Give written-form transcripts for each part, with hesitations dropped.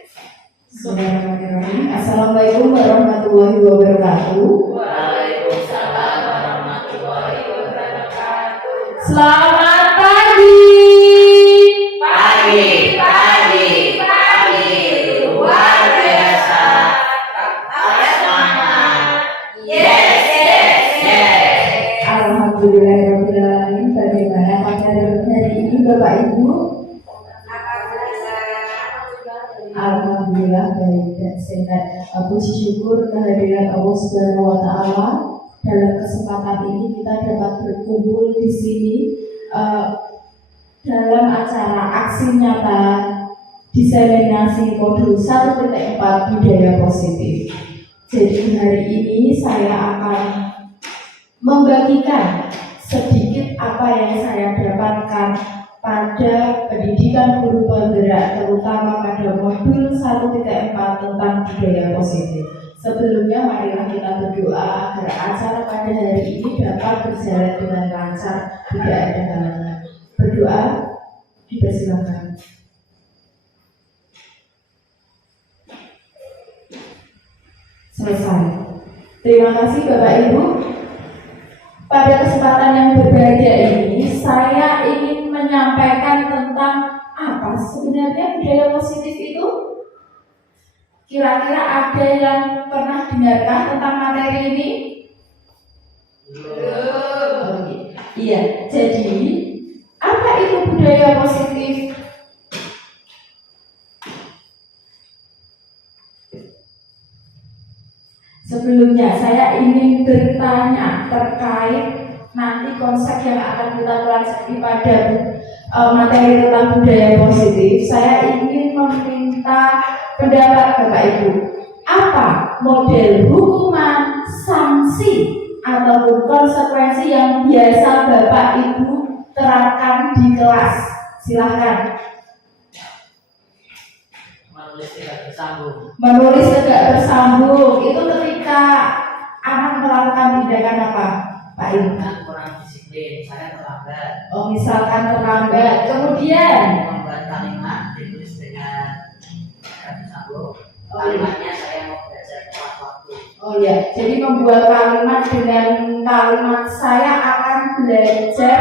Bismillahirrahmanirrahim. Assalamualaikum warahmatullahi wabarakatuh. Waalaikumsalam warahmatullahi wabarakatuh. Selamat pagi. Pagi luar biasa. Tetap semangat. Yes. Alhamdulillahirrahmanirrahim. Bagaimana kabar hari ini Bapak Ibu? Alhamdulillah baik dan sehat. Puji syukur kehadiran Allah Subhanahu wa taala. Dalam kesempatan ini kita dapat berkumpul di sini dalam acara aksi nyata diseminasi modul 1.4 budaya positif. Jadi hari ini saya akan membagikan sedikit apa yang saya dapatkan pada pendidikan guru penggerak, terutama pada modul 1.4 tentang budaya positif. Sebelumnya marilah kita berdoa agar acara pada hari ini dapat berjalan dengan lancar, tidak ada halangan. Berdoa, dipersilakan. Selesai. Terima kasih Bapak Ibu. Pada kesempatan yang berbahagia ini, saya ingin menyampaikan tentang apa sebenarnya budaya positif itu. Kira-kira ada yang pernah dengarkan tentang materi ini? Belum. Iya, jadi apa itu budaya positif? Sebelumnya saya ingin bertanya terkait nanti konsep yang akan kita pelajari pada materi tentang budaya positif. Saya ingin meminta pendapat Bapak Ibu. Apa model hukuman, sanksi ataupun konsekuensi yang biasa Bapak Ibu terapkan di kelas? Silahkan. Menulis tidak bersambung itu ketika anak melakukan tindakan apa, Pak Im? Kurang disiplin, saya terlambat. Oh, misalkan terlambat, kemudian Membuat kalimat ditulis dengan tidak bersambung. Kalimatnya saya mau belajar tepat waktu. oh ya, jadi membuat kalimat dengan kalimat saya akan belajar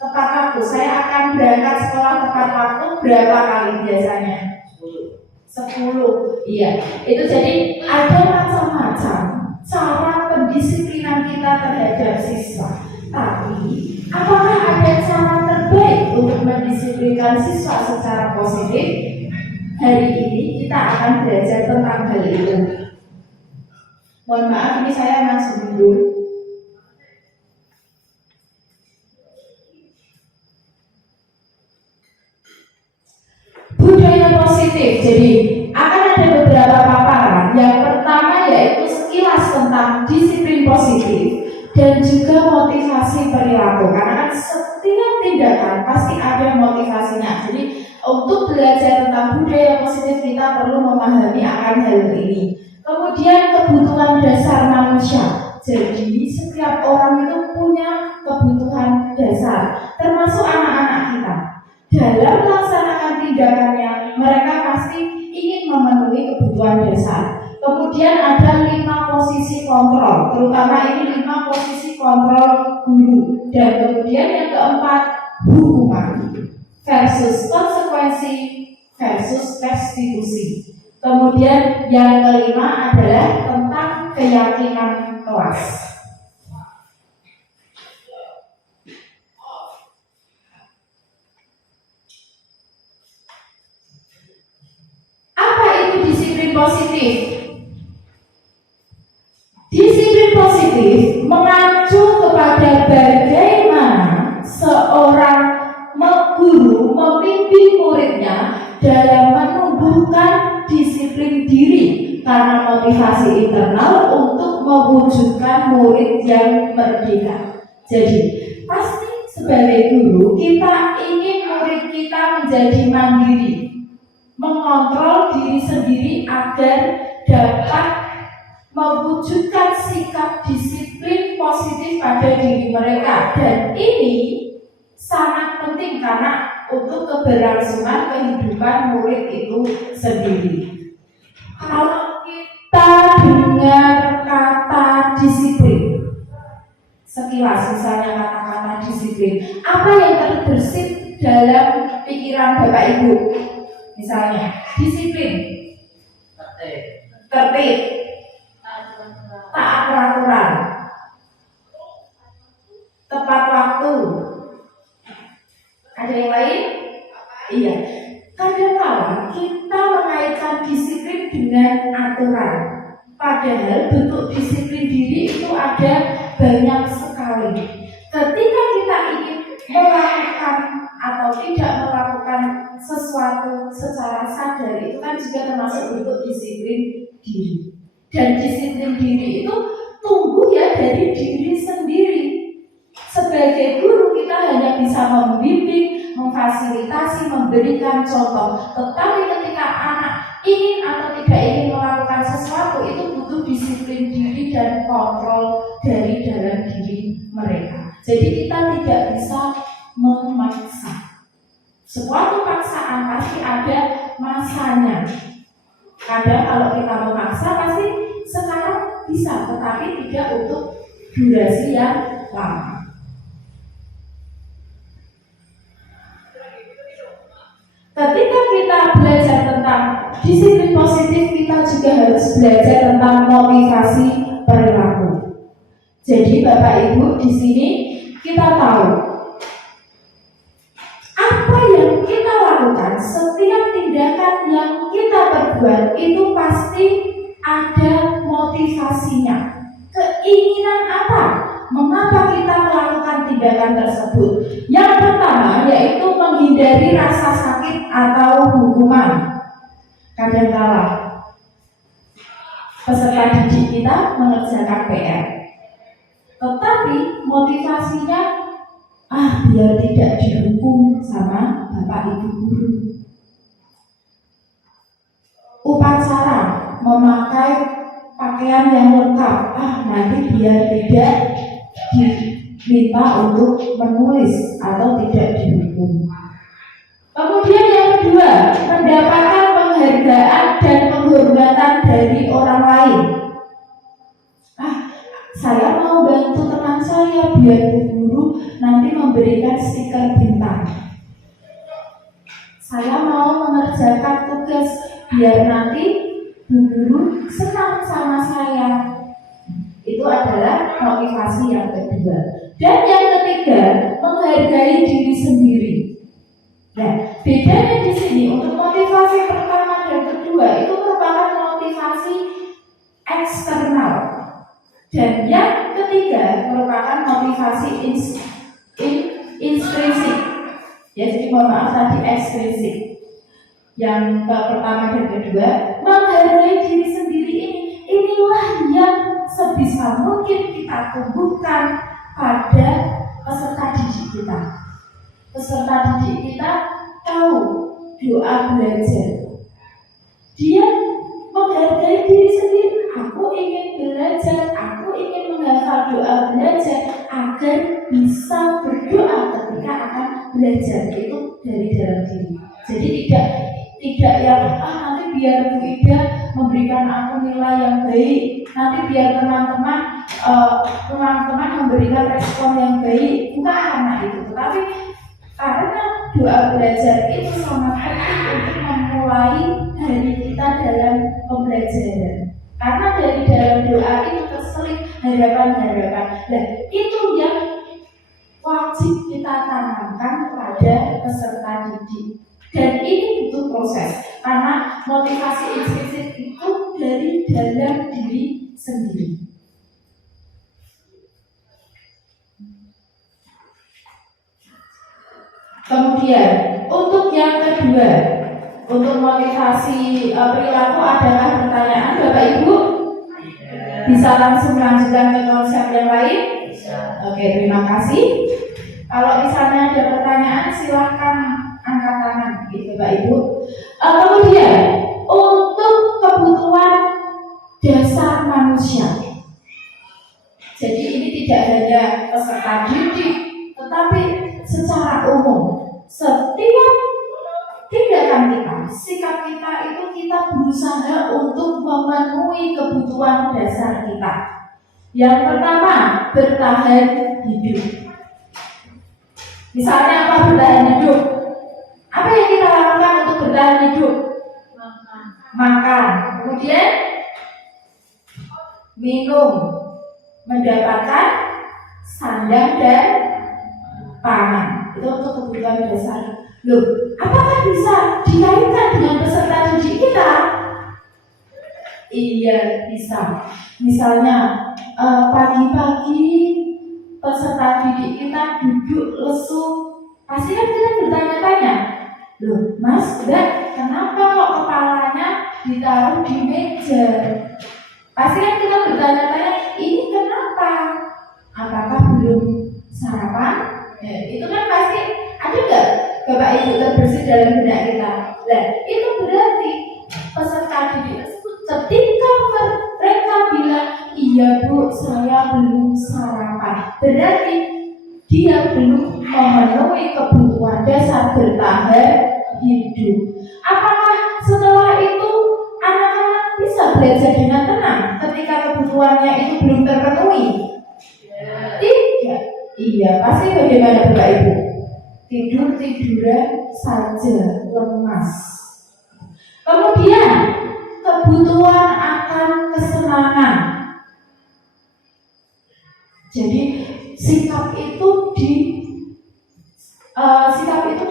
tepat waktu. Saya akan berangkat sekolah tepat waktu berapa kali biasanya? 10. Iya, itu jadi ada macam-macam cara pendisiplinan kita terhadap siswa. Tapi, apakah ada cara terbaik untuk mendisiplinkan siswa secara positif? Hari ini kita akan belajar tentang hal itu. Mohon maaf, ini saya langsung mundur. Budaya positif, jadi akan ada beberapa paparan. Yang pertama yaitu sekilas tentang disiplin positif dan juga motivasi perilaku. Karena kan setiap tindakan pasti ada motivasinya. Jadi untuk belajar tentang budaya positif kita perlu memahami akan hal ini. Kemudian kebutuhan dasar manusia. Jadi setiap orang itu punya kebutuhan dasar, termasuk anak-anak kita. Dalam melaksanakan tindakannya, mereka pasti ingin memenuhi kebutuhan dasar. Kemudian ada 5 posisi kontrol, terutama ini 5 posisi kontrol guru. Dan kemudian yang keempat, hukuman versus konsekuensi versus restitusi. Kemudian yang kelima adalah tentang keyakinan kelas. Disiplin positif. Disiplin positif mengacu kepada bagaimana seorang guru memimpin muridnya dalam menumbuhkan disiplin diri karena motivasi internal untuk mewujudkan murid yang merdeka. Jadi pasti sebagai guru kita ingin murid kita menjadi mandiri, mengontrol diri sendiri agar dapat mewujudkan sikap disiplin positif pada diri mereka. Dan ini sangat penting karena untuk keberlangsungan kehidupan murid itu sendiri. Kalau kita dengar kata disiplin, sekilas misalnya kata-kata disiplin, apa yang terbersit dalam pikiran Bapak Ibu? Misalnya disiplin, tertib, taat peraturan, tepat waktu. Ada yang lain? Iya. Kadang-kala kita mengaitkan disiplin dengan aturan. Padahal bentuk disiplin diri itu ada banyak sekali. Ketika kita ingin melakukan atau tidak melakukan sesuatu secara sadar, itu kan juga termasuk bentuk disiplin diri. Dan disiplin diri itu tumbuh ya dari diri sendiri. Sebagai guru kita hanya bisa membimbing, memfasilitasi, memberikan contoh. Tetapi ketika anak ingin atau tidak ingin melakukan sesuatu, itu butuh disiplin diri dan kontrol dari dalam diri mereka. Jadi kita tidak bisa memaksa. Suatu paksaan pasti ada masanya. Kadang kalau kita memaksa pasti sekarang bisa, tetapi tidak untuk durasi yang lama. Ketika kita belajar tentang disiplin positif, kita juga harus belajar tentang motivasi perilaku. Jadi Bapak Ibu di sini kita tahu apa yang kita lakukan, setiap tindakan yang kita perbuat itu pasti ada motivasinya. Keinginan apa? Mengapa kita melakukan tindakan tersebut? Yang pertama yaitu menghindari rasa sakit atau hukuman. Kadang-kala peserta didik kita mengerjakan PR, tetapi motivasinya biar tidak dihukum sama Bapak Ibu guru. Upacara memakai pakaian yang lengkap, nanti biar tidak diminta untuk menulis atau tidak dihukum. Kemudian yang kedua, mendapatkan penghargaan dan penghormatan dari orang lain. Saya mau bantu teman saya biar Bu Guru nanti memberikan stiker bintang. Saya mau mengerjakan tugas biar nanti Bu Guru senang sama saya. Itu adalah motivasi yang kedua. Dan yang ketiga, menghargai diri sendiri. Nah, bedanya di sini untuk motivasi pertama dan kedua itu merupakan motivasi eksternal. Dan yang ketiga merupakan motivasi intrinsik. Ya, jadi mohon maaf tadi ekstrinsik. Yang pertama dan kedua, menghargai diri sendiri inilah yang sebisa mungkin kita tumbuhkan pada peserta didik kita. Peserta didik kita tahu doa belajar. Dia menghargai diri sendiri. Aku ingin belajar, aku ingin menghafal doa belajar agar bisa berdoa ketika akan belajar. Itu dari dalam diri. Jadi tidak yang nanti biar Bu Ida memberikan aku nilai yang baik, nanti biar teman-teman memberikan respon yang baik, bukan karena itu, tetapi karena doa belajar itu sangat penting untuk memulai hari kita dalam pembelajaran. Karena dari dalam doa itu terselip harapan-harapan. Nah, itu yang wajib kita tanamkan pada peserta didik. Dan ini butuh proses, karena motivasi intrinsik itu dari dalam diri sendiri. Kemudian untuk yang kedua, untuk motivasi perilaku adakah pertanyaan Bapak Ibu? Bisa langsung lanjutkan ke konsep yang lain? Bisa. Oke, terima kasih. Kalau misalnya ada pertanyaan silahkan angkat tangan, gitu Bapak Ibu. Kemudian untuk kebutuhan dasar manusia. Jadi ini tidak hanya peserta didik, tetapi secara umum Setiap tindakan kita, sikap kita itu kita berusaha untuk memenuhi kebutuhan dasar kita. Yang pertama, bertahan hidup. Misalnya apa bertahan hidup? Apa yang kita lakukan untuk bertahan hidup? Makan. Kemudian minum, mendapatkan sandang dan pangan. Itu untuk kebutuhan dasar. Loh, apakah bisa dikaitkan dengan peserta didik kita? Iya, bisa. Misalnya pagi-pagi peserta didik kita duduk lesu, pasti kan kita bertanya-tanya, loh mas, Mbak, kenapa kok kepalanya ditaruh di meja? Pasti kan kita bertanya-tanya, ini kenapa? Apakah belum sarapan? Itu kan pasti ada nggak Bapak Ibu terbersih dalam benak kita? Nah, itu berarti peserta didik tersebut ketika mereka bilang, iya Bu, saya belum sarapan, berarti dia belum memenuhi kebutuhan dasar bertahan hidup. Apakah setelah itu anak-anak bisa belajar dengan tenang ketika kebutuhannya itu belum terpenuhi? Tidak. Iya, pasti bagaimana Bapak Ibu? Tidur-tiduran saja, lemas. Kemudian kebutuhan akan kesenangan. Jadi sikap itu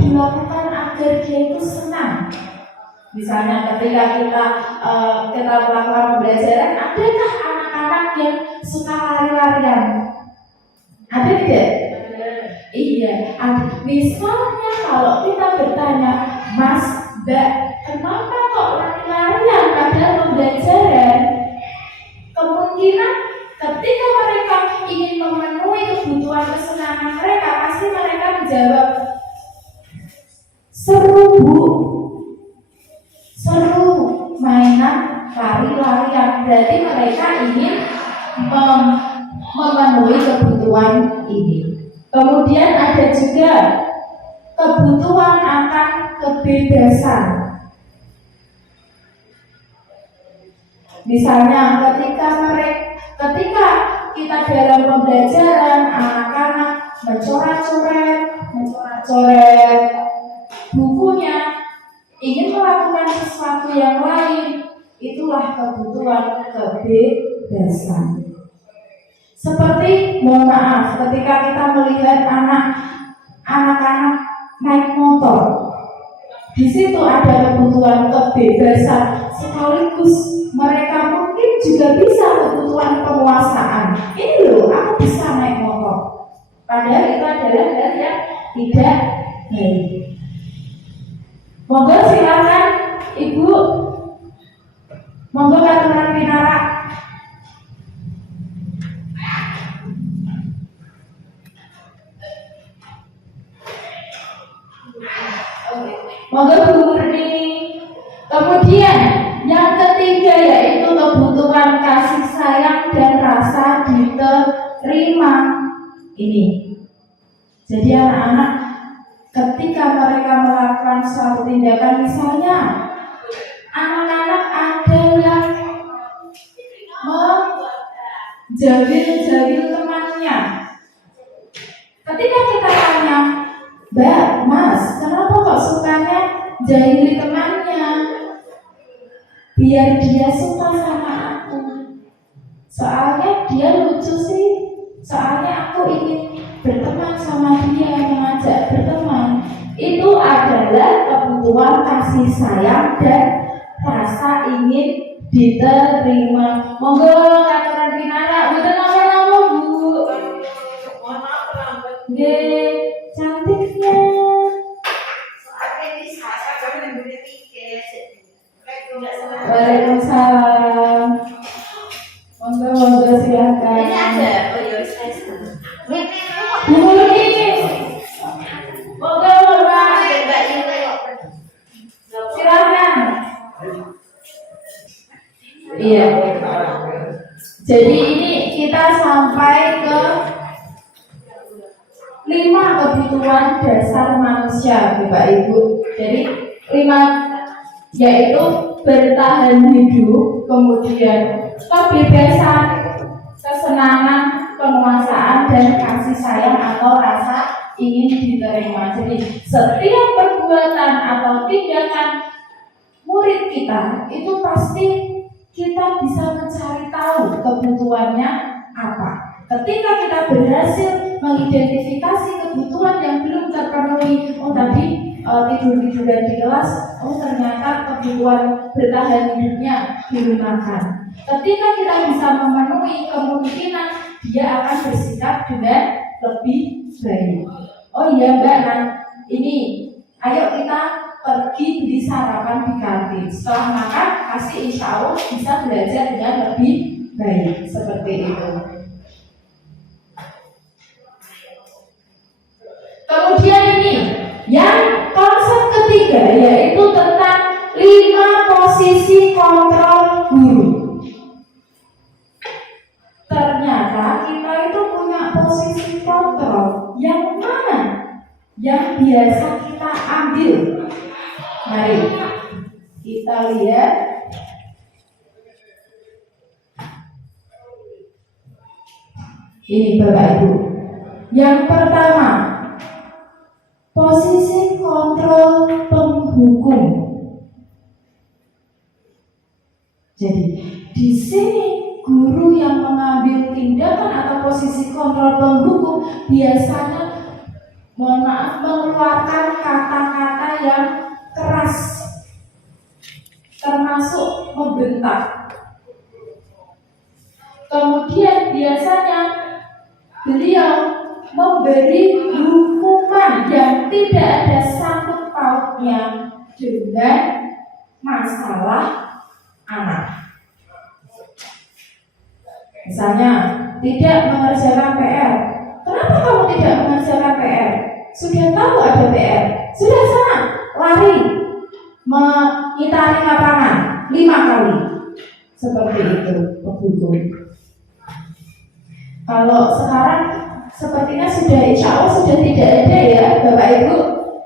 dilakukan agar dia itu senang. Misalnya ketika kita melakukan pembelajaran, adakah anak-anak yang suka lari-larian? Ada tidak? Iya. Misalnya kalau kita bertanya, Mas, Mbak, kenapa kok lari-larian padahal pembelajaran? Kemungkinan ketika mereka ingin memenuhi kebutuhan kesenangan mereka, pasti mereka menjawab, seru Bu, seru mainan lari-larian. Berarti mereka ingin memenuhi kebutuhan ini. Kemudian ada juga kebutuhan akan kebebasan. Misalnya ketika kita dalam pembelajaran, anak-anak mencoret-coret bukunya, ingin melakukan sesuatu yang lain, itulah kebutuhan kebebasan. Seperti, mohon maaf, ketika kita melihat anak-anak naik motor, di situ ada kebutuhan kebebasan, sekaligus mereka mungkin juga bisa kebutuhan penguasaan. Ini loh, aku bisa naik motor. Padahal itu adalah hal yang tidak baik. Monggo silakan Ibu, monggo Katuran Pinara. Monggo Bu Murni. Kemudian yang ketiga yaitu kebutuhan kasih sayang dan rasa diterima. Ini. Jadi anak-anak ketika mereka melakukan suatu tindakan, misalnya anak-anak ada yang menjawil temannya. Ketika kita tanya, Mbak, Mas, kenapa kok sukanya jahili temannya? Biar dia suka sama aku. Soalnya dia lucu sih. Soalnya aku ingin berteman sama dia, mengajak berteman. Itu adalah kebutuhan kasih sayang dan rasa ingin diterima. Monggo Katuran Pinara, udah nama-nama Bu. Mohon maaf terlambat. Cantiknya. Soalnya ini saya kami yang boleh tiket. Waalaikumsalam. Monggo silakan. Ini ada, oh iya, saya Bu Murni. Monggo Mbak. Silakan. Iya. Jadi ini kita sampai ke 5 5 kebutuhan dasar manusia, Bapak Ibu. Jadi 5 yaitu bertahan hidup, kemudian kebebasan, kesenangan, penguasaan, dan kasih sayang atau rasa ingin diterima. Jadi setiap perbuatan atau tindakan murid kita itu pasti kita bisa mencari tahu kebutuhannya apa. Ketika kita berhasil mengidentifikasi kebutuhan yang belum terpenuhi, oh tadi tidur-tiduran di kelas, oh ternyata kebutuhan bertahan hidupnya belum makan. Ketika kita bisa memenuhi, kemungkinan dia akan bersikap dengan lebih baik. Oh iya Mbak, nah ini ayo kita pergi beli sarapan di kantin. Setelah makan, pasti insya Allah bisa belajar dengan lebih baik. Seperti itu. Kemudian ini yang konsep ketiga yaitu tentang 5 posisi kontrol guru. Ternyata kita itu punya posisi kontrol yang mana yang biasa kita ambil. Mari kita lihat. Ini Bapak Ibu. Yang pertama, posisi kontrol penghukum. Jadi di sini guru yang mengambil tindakan atau posisi kontrol penghukum biasanya mengeluarkan kata-kata yang keras, termasuk membentak. Kemudian biasanya beliau memberi hukuman yang tidak ada sangkut pautnya dengan masalah anak. Misalnya, tidak mengerjakan PR. Kenapa kamu tidak mengerjakan PR? Sudah tahu ada PR. Sudah sana, lari mengitari lapangan 5 kali. Seperti itu penghukum. Kalau sekarang sepertinya sudah insya Allah sudah tidak ada ya Bapak Ibu.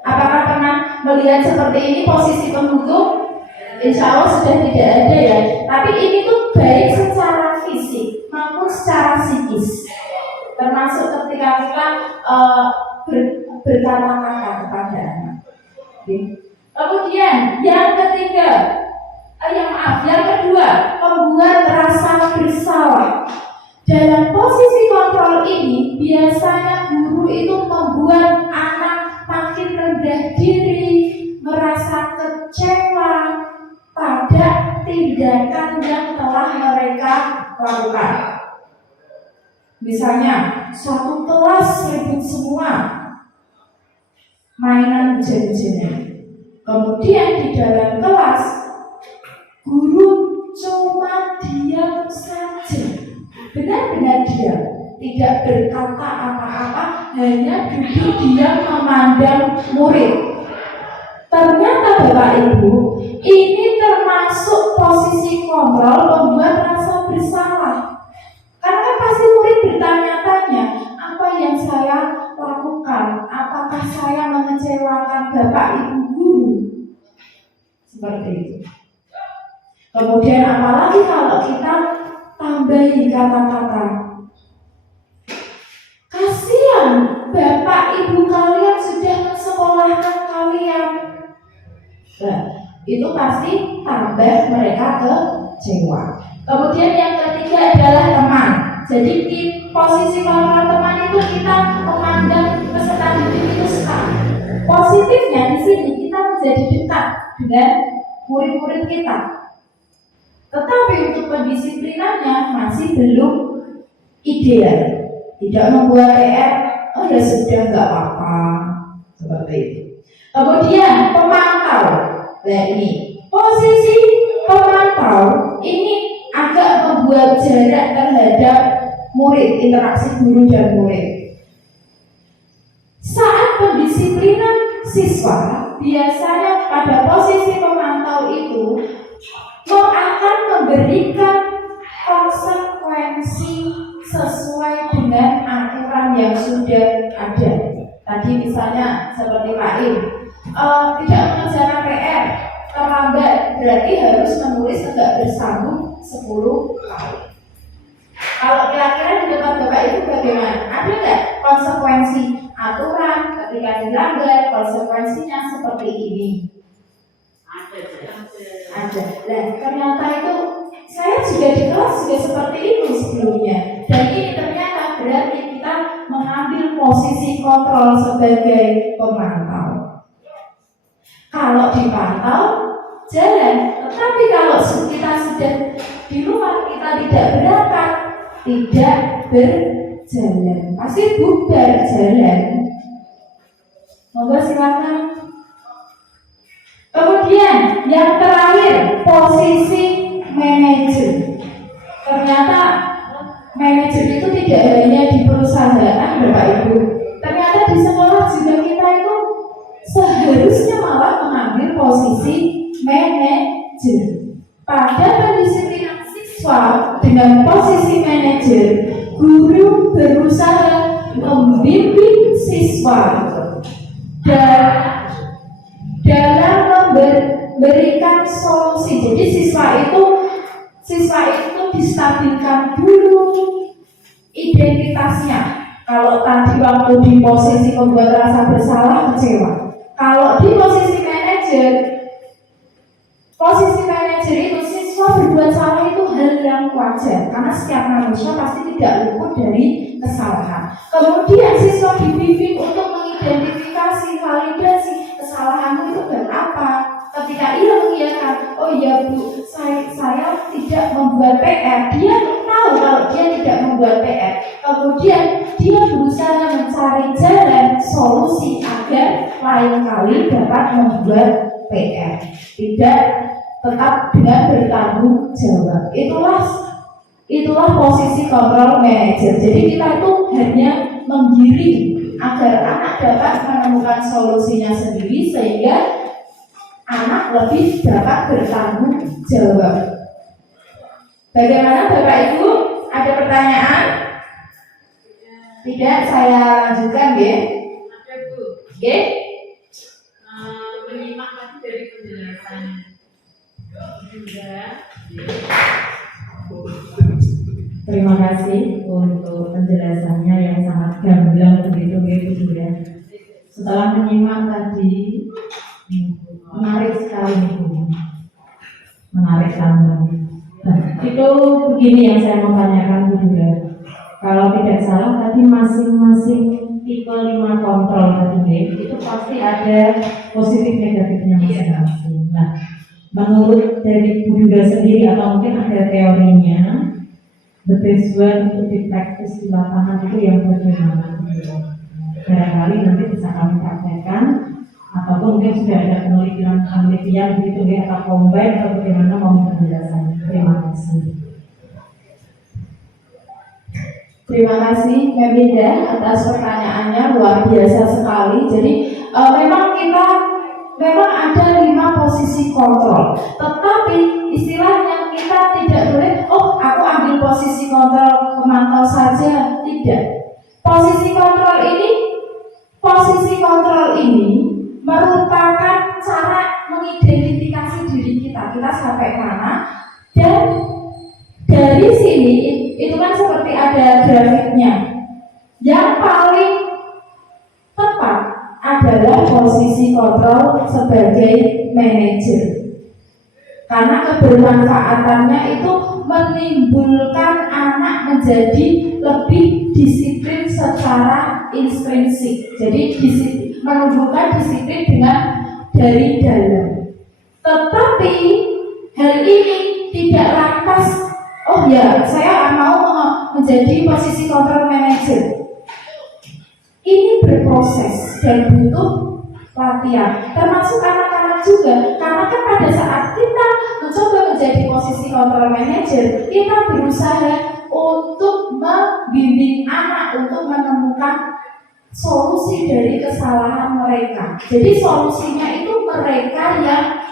Apakah pernah melihat seperti ini posisi penghukum? Insya Allah sudah tidak ada ya. Tapi ini tuh baik secara fisik maupun secara psikis. Termasuk ketika kita berkata-kata kepada anak. Kemudian yang ketiga, yang kedua, membuat rasa bersalah. Dalam posisi kontrol ini biasanya guru itu membuat anak makin rendah diri, merasa kecewa pada tindakan yang telah mereka lakukan. Misalnya satu kelas ribut semua, mainan hujan-hujanan. Kemudian di dalam kelas guru cuma diam saja, benar-benar diam, tidak berkata apa-apa, hanya duduk diam memandang murid. Ternyata Bapak Ibu, ini termasuk posisi kontrol membuat rasa bersalah. Karena pasti murid bertanya-tanya, apa yang saya lakukan? Apakah saya mengecewakan Bapak Ibu guru? Seperti itu. Kemudian apalagi kalau kita tambahi kata-kata, kasihan Bapak Ibu kalian sudah mensekolahkan kalian. Nah, itu pasti tambah mereka kecewa. Kemudian yang ketiga adalah teman. Jadi di posisi kontrol teman itu kita memandang peserta didik itu setara. Positifnya di sini kita menjadi dekat dengan murid-murid kita. Tetapi untuk pendisiplinannya masih belum ideal. Tidak membuat PR, oh ya sudah nggak apa-apa, seperti itu. Kemudian pemantau. Nah ini posisi pemantau ini agak membuat jarak terhadap murid, interaksi guru dan murid. Saat pendisiplinan siswa, biasanya pada posisi pemantau itu akan memberikan konsekuensi sesuai dengan aturan yang sudah ada. Tadi misalnya seperti Pak Im, tidak mengerjakan PR, terlambat, berarti harus menulis tegak bersambung 10 kali. Kalau kira-kira di depan Bapak Ibu bagaimana? Ada nggak konsekuensi aturan ketika dilanggar, konsekuensinya seperti ini? Ada. Dan ternyata itu saya juga di kelas juga seperti itu sebelumnya. Dan ini ternyata berarti kita mengambil posisi kontrol sebagai pemantau. Kalau dipantau jalan, tetapi kalau kita sudah di luar, kita tidak berangkat, tidak berjalan, pasti bubar jalan. Monggo silakan. Kemudian yang terakhir, posisi manajer. Ternyata manajer itu tidak hanya di perusahaan, Bapak Ibu. Ternyata di sekolah juga kita itu seharusnya malah mengambil posisi manajer. Pada pendisiplinan siswa dengan posisi manajer, guru berusaha membimbing siswa dan dalam memberikan solusi. Jadi siswa itu distabilkan dulu identitasnya. Kalau tadi waktu di posisi pembuat rasa bersalah, kecewa. Kalau di posisi manajer itu siswa berbuat salah itu hal yang wajar, karena setiap manusia pasti tidak luput dari kesalahan. Kemudian siswa dibimbing untuk mengidentifikasi, validasi kesalahanmu itu dan apa. Ketika ia mengiyakan, oh iya Bu, saya tidak membuat PR, dia tahu kalau dia tidak membuat PR. Kemudian dia berusaha mencari jalan solusi agar lain kali dapat membuat PR, tidak tetap dengan bertanggung jawab. Itulah posisi kontrol manajer. Jadi kita itu hanya menggiring agar anak dapat menemukan solusinya sendiri, sehingga anak lebih dapat bertanggung jawab. Bagaimana Bapak Ibu? Ada pertanyaan? Tidak, saya lanjutkan ya. Ada Bu. Oke. Menyimak lagi dari penjelasan juga. Terima kasih untuk penjelasannya yang sangat gamblang begitu ya. Setelah menyimak tadi, menarik sekali Bu. Menarik sekali. Nah, itu begini yang saya mau tanyakan Bu juga. Kalau tidak salah tadi masing-masing tipe 5 kontrol tadi itu pasti ada positif negatifnya masing-masing. Nah, menurut dari Bu Yuda sendiri atau mungkin ada teorinya, the best way untuk dipraktis di lapangan itu yang bagaimana? Barangkali nanti bisa kami praktekkan, ataupun mungkin sudah ada penelitian begitu ya, atau combine atau bagaimana mau penjelasannya. Terima kasih. Terima kasih Mbak Binda atas pertanyaannya, luar biasa sekali. Jadi memang ada 5 posisi kontrol, tetapi istilahnya kita tidak boleh, oh aku ambil posisi kontrol pemantau saja, tidak. Posisi kontrol ini merupakan cara mengidentifikasi diri kita sampai mana, dan dari sini itu kan seperti ada grafiknya. Yang paling tepat adalah posisi kontrol sebagai manajer, karena kebermanfaatannya itu menimbulkan anak menjadi lebih disiplin secara intrinsik. Jadi menumbuhkan disiplin dari dalam. Tetapi hal ini tidak lantas, oh ya saya mau menjadi posisi kontrol manajer. Ini berproses dan butuh latihan, termasuk anak-anak juga. Karena kan pada saat kita mencoba menjadi posisi kontrol manajer, kita berusaha untuk membimbing anak untuk menemukan solusi dari kesalahan mereka. Jadi solusinya itu mereka yang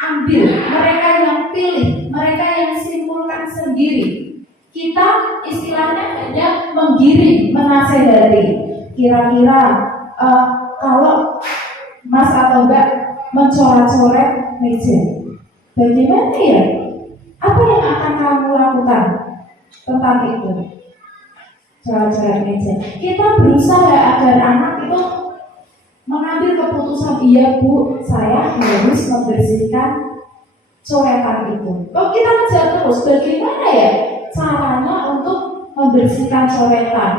ambil, mereka yang pilih, mereka yang simpulkan sendiri. Kita istilahnya hanya menggiring, menasehati. Kira-kira kalau Mas atau Mbak mencoret-coret meja, bagaimana ya? Apa yang akan kamu lakukan tentang itu? Coret-coret meja. Kita berusaha agar anak itu mengambil keputusan, iya Bu, saya harus membersihkan coretan itu. Kalau kita kejar terus, bagaimana ya caranya untuk membersihkan coretan?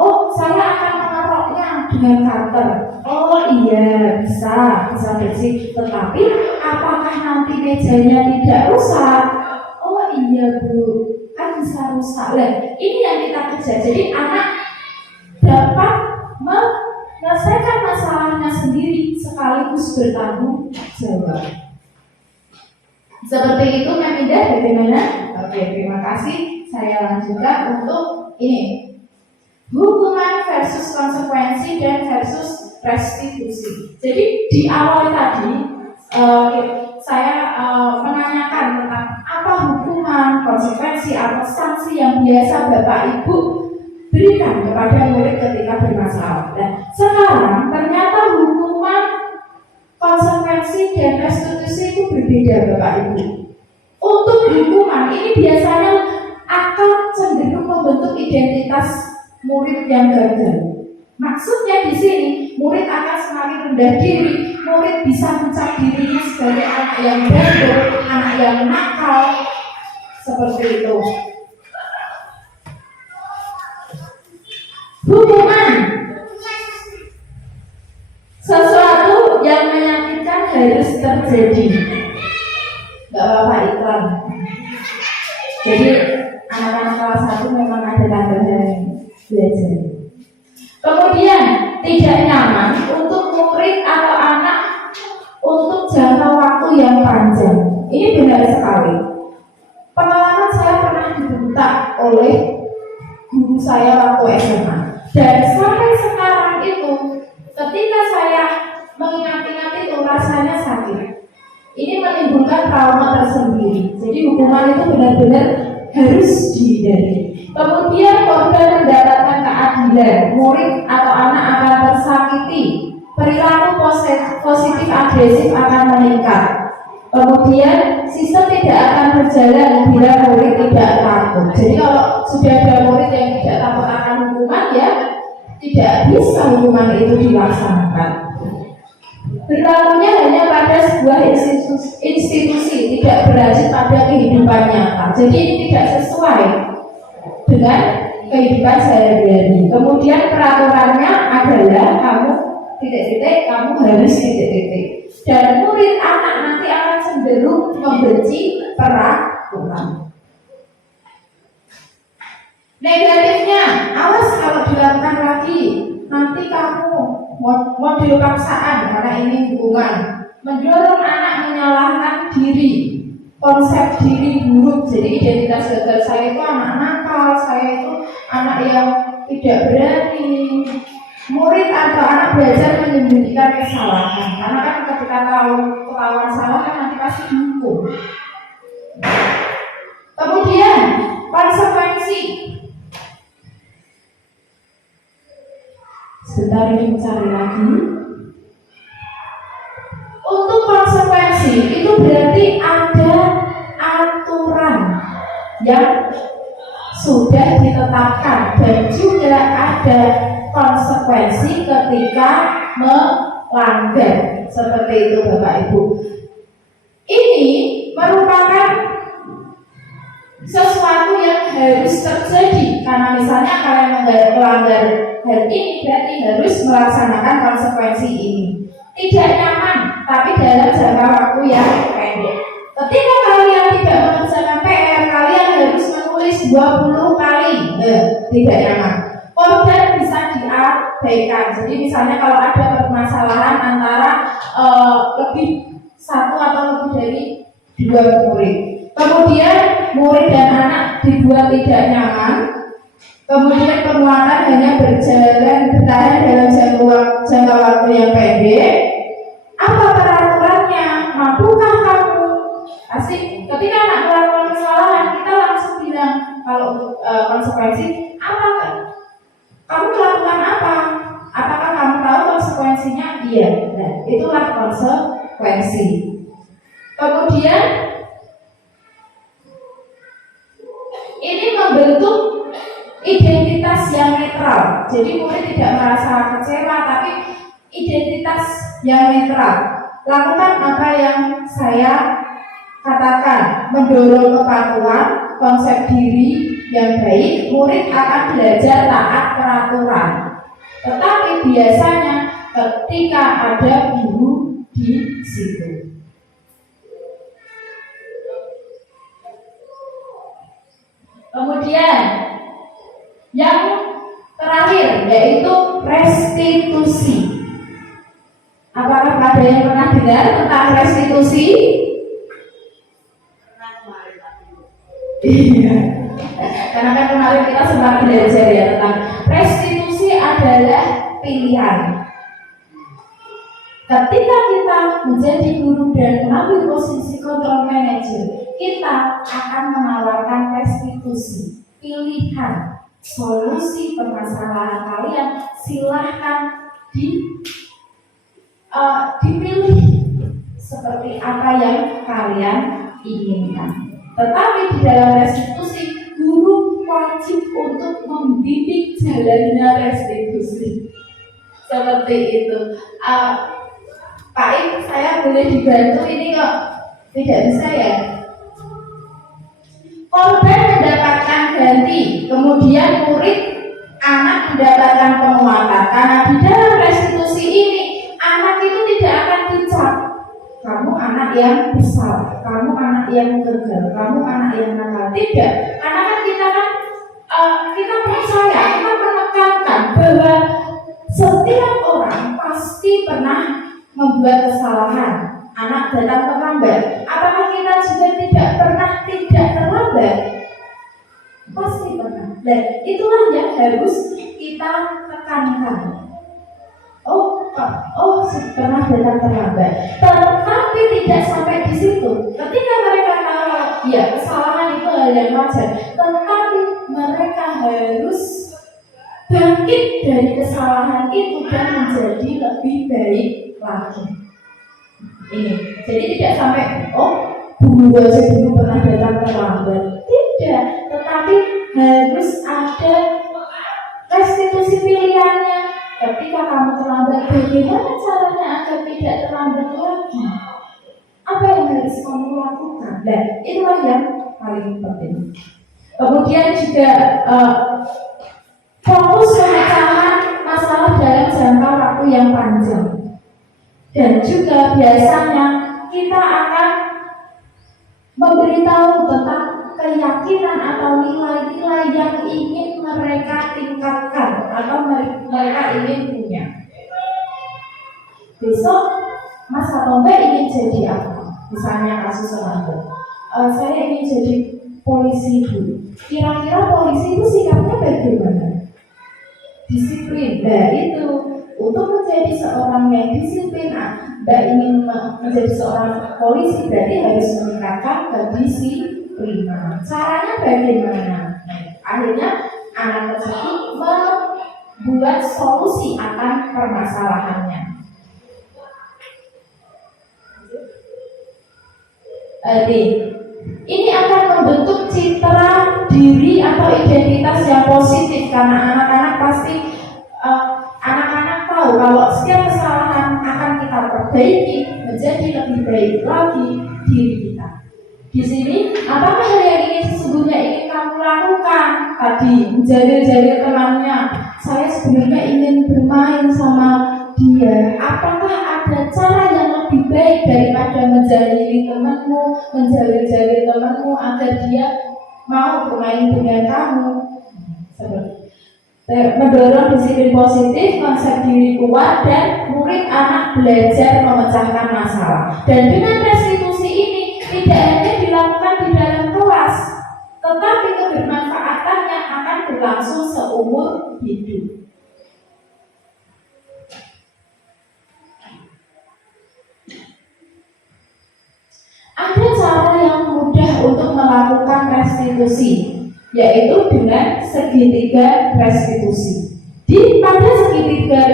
Oh, saya akan mengeroknya dengan cutter. Oh iya, bisa bersih. Tetapi apakah nanti mejanya tidak rusak? Oh iya Bu, kan bisa rusak. Ini yang kita kejar. Jadi anak dapat menyelesaikan masalahnya sendiri sekaligus bertanggung jawab. Seperti itu Kak Indah, bagaimana? Oke, terima kasih. Saya lanjutkan untuk ini. Hukuman versus konsekuensi dan versus restitusi. Jadi di awal tadi saya menanyakan tentang apa hukuman, konsekuensi atau sanksi yang biasa Bapak Ibu berikan kepada murid ketika bermasalah. Dan sekarang ternyata hukuman, konsekuensi dan restitusi itu berbeda Bapak Ibu. Untuk hukuman ini biasanya akan cenderung membentuk identitas murid yang gagal. Maksudnya di sini murid akan semakin rendah diri, murid bisa mencap dirinya sebagai anak yang bandel, anak yang nakal, seperti itu. Hukuman, sesuatu yang menyakitkan harus terjadi. Gak apa-apa iklan. Jadi anak-anak kelas 1 memang ada tambahan belajar. Kemudian tidak nyaman untuk murid atau anak untuk jangka waktu yang panjang. Ini benar sekali. Pengalaman saya pernah dibentak oleh guru saya waktu SMA. Dan sampai sekarang itu, ketika saya mengingat-ingat itu rasanya sakit. Ini menimbulkan trauma tersendiri. Jadi hukuman itu benar-benar harus dihindari. Kemudian korban mendapatkan keadilan, murid atau anak akan tersakiti, perilaku positif agresif akan meningkat. Kemudian sistem tidak akan berjalan bila murid tidak takut. Jadi kalau sudah ada murid yang tidak takut akan hukuman, ya tidak bisa hukuman itu dilaksanakan. Berlakunya hanya pada sebuah institusi, tidak berlanjut pada kehidupan nyata. Jadi ini tidak sesuai dengan kehidupan sehari-hari. Kemudian peraturannya adalah kamu titik-titik, kamu harus titik-titik. Dan murid anak nanti akan cenderung membenci peraturan. Negatifnya, awas kalau dilakukan lagi, nanti kamu model paksaan, karena ini hukuman, mendorong anak menyalahkan diri, konsep diri buruk. Jadi identitas gagal saya itu anak nakal, saya itu anak yang tidak berani. Murid atau anak belajar menyembunyikan kesalahan, karena kan ketika tahu ketahuan salah kan nanti pasti dihukum. Kemudian konsekuensi. Sebentar ini mencari lagi. Untuk konsekuensi itu berarti ada aturan yang sudah ditetapkan dan juga ada konsekuensi ketika melanggar. Seperti itu Bapak Ibu. Ini merupakan sesuatu yang harus terjadi, karena misalnya kalian melanggar hal ini berarti harus melaksanakan konsekuensi ini. Tidak nyaman, tapi dalam jangka waktu yang pendek. Ketika kalian tidak mengerjakan PR, kalian harus menulis 20 kali. Tidak nyaman. Korban bisa diabaikan. Jadi misalnya kalau ada permasalahan antara lebih satu atau lebih dari 2 murid, kemudian murid dan anak dibuat tidak nyaman, kemudian penguatan hanya bertahan dalam jangka waktu yang pendek. Apa peraturannya? Mampukah kamu? Asik. Ketika anak melakukan kesalahan, kita langsung bilang kalau konsekuensi apa kan? Kamu melakukan apa? Apakah kamu tahu konsekuensinya? Iya. Nah, itulah konsekuensi. Kemudian ini membentuk identitas yang netral. Jadi murid tidak merasa kecewa, tapi identitas yang netral. Lakukan apa yang saya katakan, mendorong kepatuhan, konsep diri yang baik. Murid akan belajar taat peraturan. Tetapi biasanya ketika ada guru di situ. Kemudian yang terakhir yaitu restitusi. Apakah ada yang pernah dengar tentang restitusi? Pernah kemarin tapi Iya. Karena kan kemarin kita sempat belajar ya tentang restitusi adalah pilihan. Ketika kita menjadi guru dan mengambil posisi control manager, kita akan menawarkan restitusi, pilihan, solusi permasalahan kalian. Silahkan dipilih seperti apa yang kalian inginkan. Tetapi di dalam restitusi, guru wajib untuk membimbing jalannya restitusi. Seperti itu. Pak Ik, saya boleh dibantu ini kok tidak bisa ya? Korban mendapatkan ganti, kemudian murid anak mendapatkan penguatan. Karena di dalam restitusi ini anak itu tidak akan dicap. Kamu anak yang bersalah, kamu anak yang gagal, kamu anak yang nakal. Tidak, karena kan kita percaya, kita menekankan bahwa setiap orang pasti pernah membuat kesalahan. Anak datang terlambat, apakah kita juga tidak terlambat? Pasti pernah. Dan itulah yang harus kita tekankan. Oh, pernah datang terlambat. Tetapi tidak sampai di situ. Ketika mereka tahu, ya kesalahan itu hal yang wajar. Tetapi mereka harus bangkit dari kesalahan itu dan menjadi lebih baik lagi. Ini, jadi tidak sampai dulu pernah datang terlambat. Tidak, tetapi harus ada restitusi pilihannya. Ketika kamu terlambat, bagaimana caranya agar tidak terlambat lagi? Apa yang harus kamu lakukan? Dan itulah yang paling penting. Kemudian juga fokus pemecahan masalah dalam jangka waktu yang panjang. Dan juga biasanya kita akan memberitahu tentang keyakinan atau nilai-nilai yang ingin mereka tingkatkan atau mereka ingin punya. Besok Mas Tombe ingin jadi apa? Misalnya kasus Orlando, saya ingin jadi polisi dulu. Kira-kira polisi itu sikapnya bagaimana? Disiplin. Nah itu, untuk menjadi seorang yang disiplin, Mbak ingin menjadi seorang polisi berarti harus meningkatkan kedisiplinan. Caranya bagaimana? Akhirnya anak tersebut membuat solusi akan permasalahannya. Ini akan membentuk citra diri atau identitas yang positif karena anak-anak pasti anak-anak tahu kalau setiap kesalahan akan kita perbaiki menjadi lebih baik lagi diri kita. Di sini, apakah hal yang ingin sesungguhnya ingin kamu lakukan? Tadi menjaga temannya, saya sebenarnya ingin bermain sama dia. Apakah ada cara yang lebih baik daripada menjalin temanmu, menjaga temanmu agar dia mau bermain dengan kamu? Mendorong disiplin positif, konsep diri kuat, dan murid anak belajar memecahkan masalah. Dan dengan restitusi ini tidak hanya dilakukan di dalam kelas, tetapi kebermanfaatannya akan berlangsung seumur hidup. Ada cara yang mudah untuk melakukan restitusi, yaitu dengan segitiga restitusi. Pada segitiga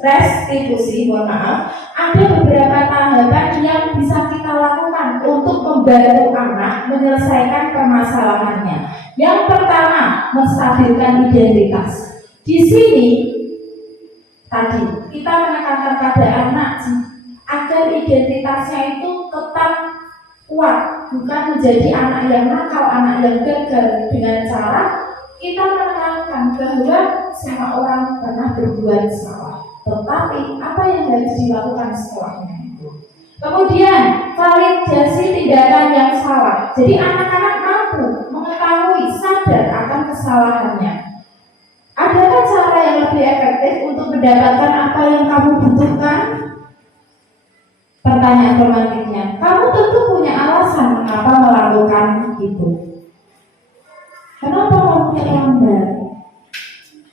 restitusi, mohon maaf, ada beberapa tahapan yang bisa kita lakukan untuk membantu anak menyelesaikan permasalahannya. Yang pertama, menstabilkan identitas. Di sini tadi kita menekankan pada anak agar identitasnya itu tetap kuat, bukan menjadi anak yang nakal, anak yang gagal, dengan cara kita menekankan bahwa semua orang pernah berbuat salah, tetapi apa yang harus dilakukan setelahnya itu. Kemudian validasi tindakan yang salah. Jadi anak-anak mampu mengetahui, sadar akan kesalahannya. Adakah cara yang lebih efektif untuk mendapatkan apa yang kamu butuhkan? Pertanyaan romantiknya, kamu tentu punya alasan mengapa melakukan itu. Kenapa kamu terlambat?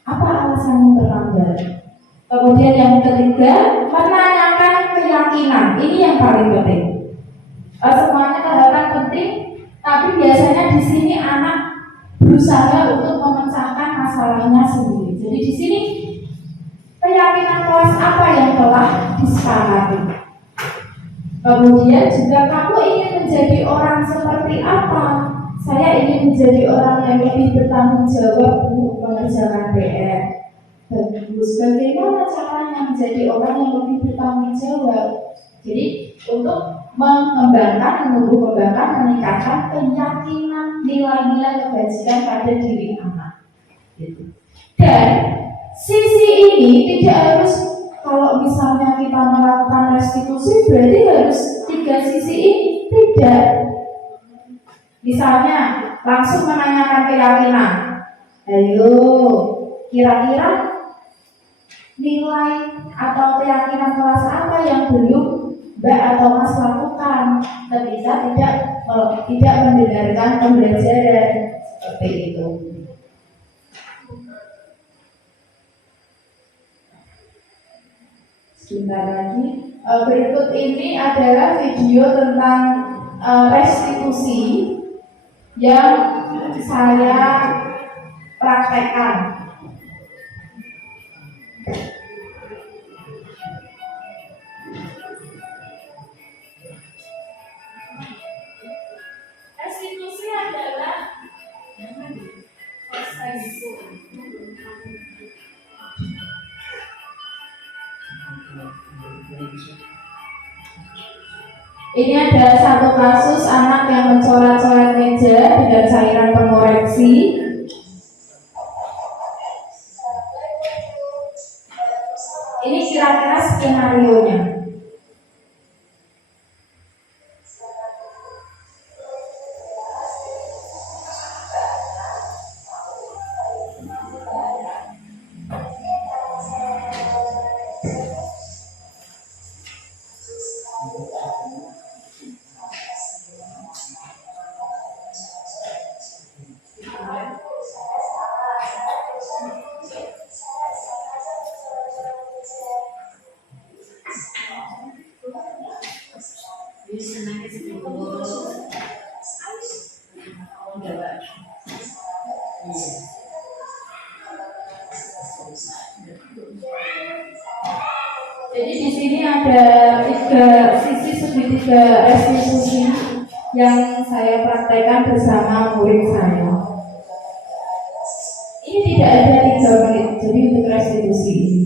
Apa alasanmu terlambat? Kemudian yang ketiga, menanyakan keyakinan. Ini yang paling penting. Semuanya tahapan penting, tapi biasanya di sini anak berusaha untuk memecahkan masalahnya sendiri. Jadi di sini keyakinan kelas apa yang telah disepakati. Kemudian juga kamu ingin menjadi orang seperti apa? Saya ingin menjadi orang yang lebih bertanggung jawab, Bu, mengerjakan PR. Bagus, bagaimana caranya menjadi orang yang lebih bertanggung jawab? Jadi untuk menumbuh kembangkan, meningkatkan keyakinan, nilai-nilai kebajikan pada diri anak. Gitu. Dan sisi ini tidak harus, kalau misalnya kita melakukan restitusi berarti harus 3 sisi ini, tidak. Misalnya langsung menanyakan keyakinan. Ayo, kira-kira nilai atau keyakinan kelas apa yang belum Mbak atau Mas lakukan ketika tidak mendengarkan pembelajaran seperti itu. Sebentar lagi. Berikut ini adalah video tentang restitusi yang saya praktekkan. Restitusi adalah proses ini adalah satu kasus anak yang mencoret-coret meja dengan cairan pengoreksi. Ini kira-kira skenario-nya. Jadi di sini ada 3 sisi segitiga restitusi yang saya praktekkan bersama murid saya. Ini tidak ada 3 menit, jadi untuk restitusi ini.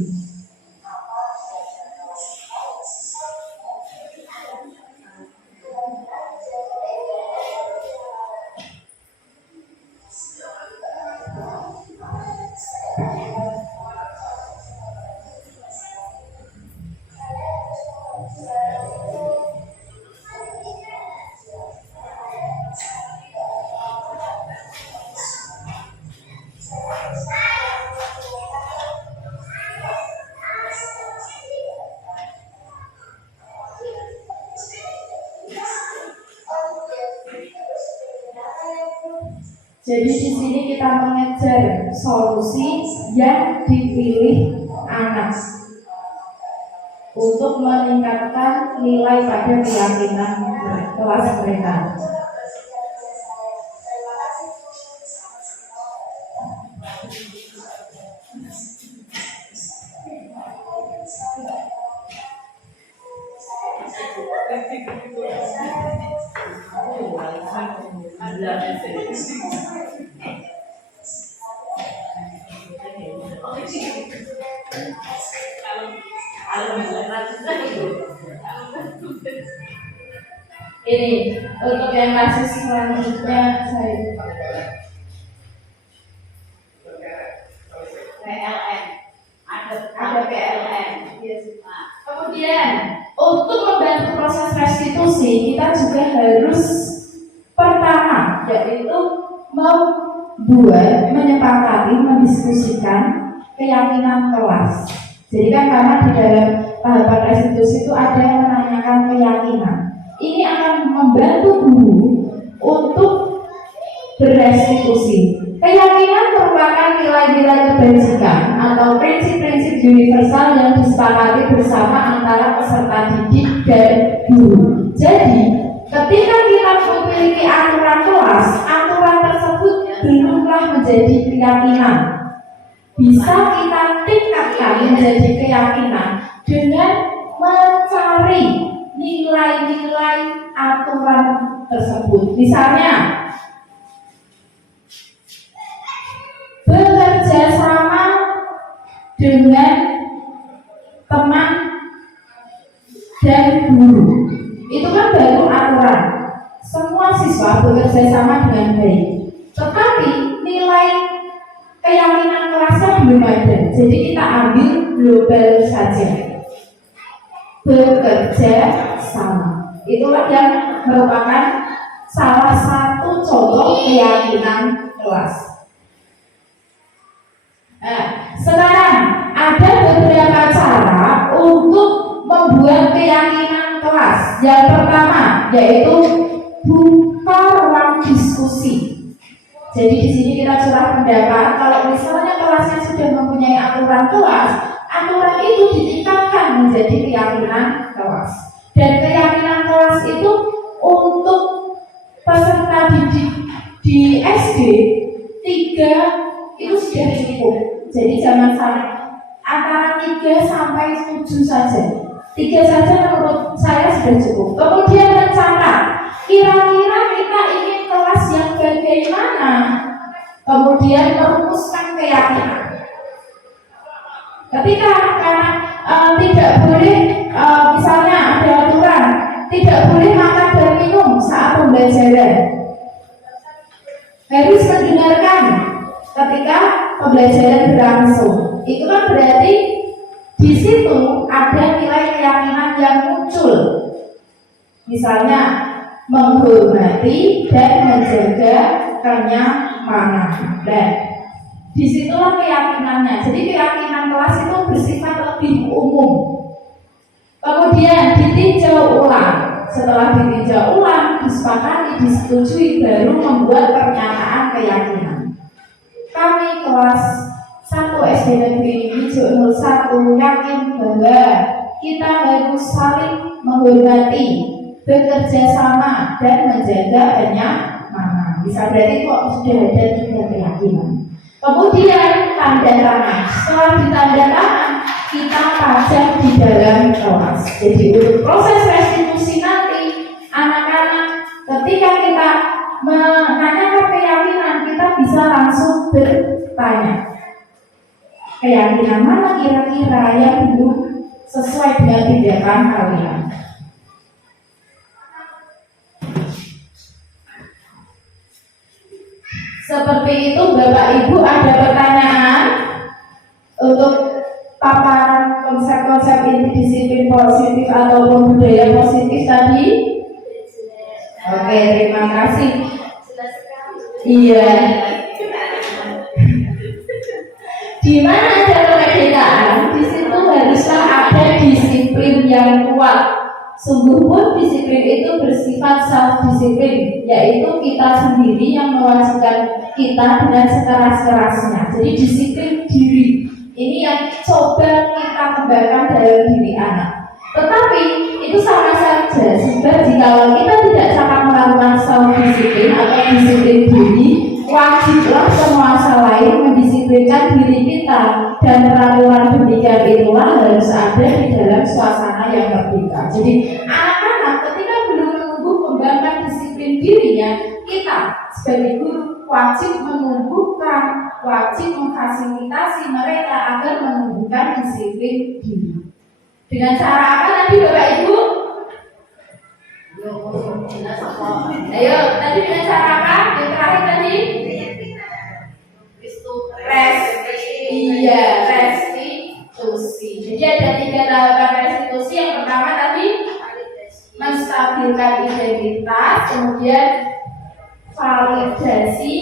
Jadi di sini kita mengejar solusi yang dipilih anak untuk meningkatkan nilai pada keyakinan kelas mereka. Ini untuk yang kasus selanjutnya saya PLN ada ada PLN. Kemudian untuk membantu proses restitusi kita juga harus pertama yaitu membuat, menyepakati, mendiskusikan keyakinan kelas. Jadi kan karena di dalam tahapan restitusi itu ada yang menanyakan keyakinan. Ini akan membantu guru untuk berestitusi. Keyakinan merupakan nilai-nilai kebajikan atau prinsip-prinsip universal yang disepakati bersama antara peserta didik dan guru. Jadi, ketika kita memiliki aturan kelas, aturan tersebut belumlah menjadi keyakinan. Bisa kita tingkatkan menjadi keyakinan dengan mencari nilai-nilai aturan tersebut. Misalnya, bekerja sama dengan teman dan guru. Itu kan baru aturan. Semua siswa bekerja sama dengan baik. Tetapi nilai keyakinan kelasnya belum ada. Jadi kita ambil global saja. Bekerja sama. Itulah yang merupakan salah satu contoh keyakinan kelas. Nah, sekarang ada beberapa cara untuk membuat keyakinan kelas. Yang pertama yaitu buka ruang diskusi. Jadi di sini kita curah pendapat. Kalau misalnya kelasnya sudah mempunyai aturan kelas, aturan itu ditingkatkan menjadi keyakinan kelas. Dan keyakinan kelas itu untuk peserta didik di SD 3 itu sudah cukup. Jadi jangan sampai antara 3 sampai 7 saja. 3 saja menurut saya sudah cukup. Kemudian rencana, kira-kira kita ingin kelas yang bagaimana? Kemudian merumuskan keyakinan. Ketika karena tidak boleh misalnya ada aturan tidak boleh makan dan minum saat pembelajaran. Harus mendengarkan ketika pembelajaran berlangsung. Itu kan berarti di situ ada nilai keyakinan yang muncul. Misalnya menghormati dan menjaga kenyamanan. Dan disitulah keyakinannya. Jadi keyakinan kelas itu bersifat lebih umum. Kemudian ditinjau ulang. Setelah ditinjau ulang, disepakati, disetujui, baru membuat pernyataan keyakinan. Kami kelas 1 SD Negeri Wijo 01 yakin bahwa kita harus saling menghormati, bekerja sama, dan menjaga kenyamanan. Bisa berarti kok sudah ada 3 keyakinan. Kemudian tanda tangan. Setelah ditanda tangan, kita pajang di dalam kelas. Jadi untuk proses restitusi nanti, anak-anak ketika kita menanyakan keyakinan, kita bisa langsung bertanya, keyakinan mana kira-kira yang belum sesuai dengan tindakan kalian. Seperti itu Bapak Ibu, ada pertanyaan untuk paparan konsep-konsep disiplin positif ataupun budaya positif tadi? Oke, terima kasih. Iya. Di mana ada kemerdekaan, di situ haruslah ada disiplin yang kuat. Sungguh pun disiplin itu bersifat self-disiplin, yaitu kita sendiri yang mewajibkan kita dengan sekeras-kerasnya. Jadi disiplin diri ini yang coba kita kembangkan dalam diri anak. Tetapi itu sama saja, sebab jika kita tidak dapat melakukan self-disiplin atau disiplin diri, wajiblah penguasa lain mendisiplinkan diri kita. Dan peraturan demikian itulah harus ada di dalam suasana yang merdeka. Jadi anak-anak ketika sebagai guru wajib menumbuhkan, wajib memfasilitasi mereka agar menumbuhkan disiplin diri. Dengan cara apa tadi Bapak Ibu? Ayo, tadi dengan cara apa? Yang terakhir tadi? Restitusi. Jadi ada 3 tahapan restitusi. Yang pertama tadi menstabilkan identitas, kemudian validasi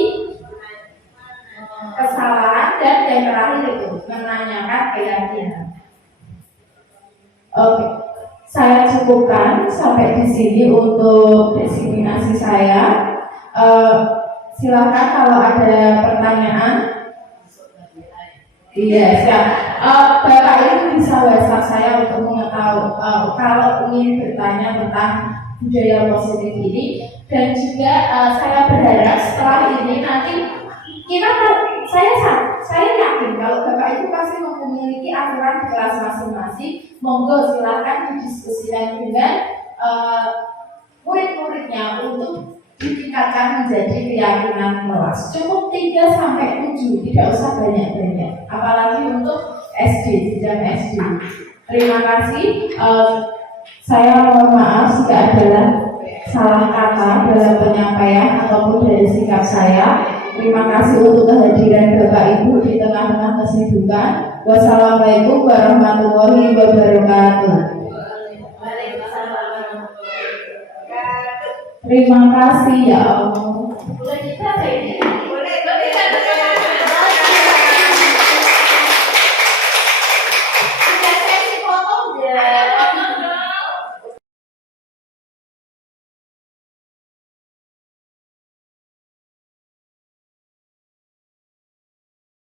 kesalahan, dan yang terakhir itu menanyakan keyakinan. Oke, saya cukupkan sampai di sini untuk diseminasi saya. Silakan kalau ada pertanyaan. Iya, siap. Bapak Ibu bisa WhatsApp saya untuk mengetahui kalau ingin bertanya tentang budaya positif ini, dan juga saya berharap setelah ini nanti saya yakin kalau Bapak Ibu pasti memiliki aturan di kelas masing-masing. Monggo silakan didiskusikan dengan murid-muridnya untuk ditingkatkan menjadi keyakinan kelas. Cukup 3-7, tidak usah banyak-banyak. Apalagi untuk SD, jenjang SD. Terima kasih. Saya mohon maaf jika ada salah kata dalam penyampaian ataupun dari sikap saya. Terima kasih untuk kehadiran Bapak Ibu di tengah-tengah kesibukan. Wassalamualaikum warahmatullahi wabarakatuh. Terima kasih ya Allah. Boleh kita ini? Boleh. Ada sesi foto enggak?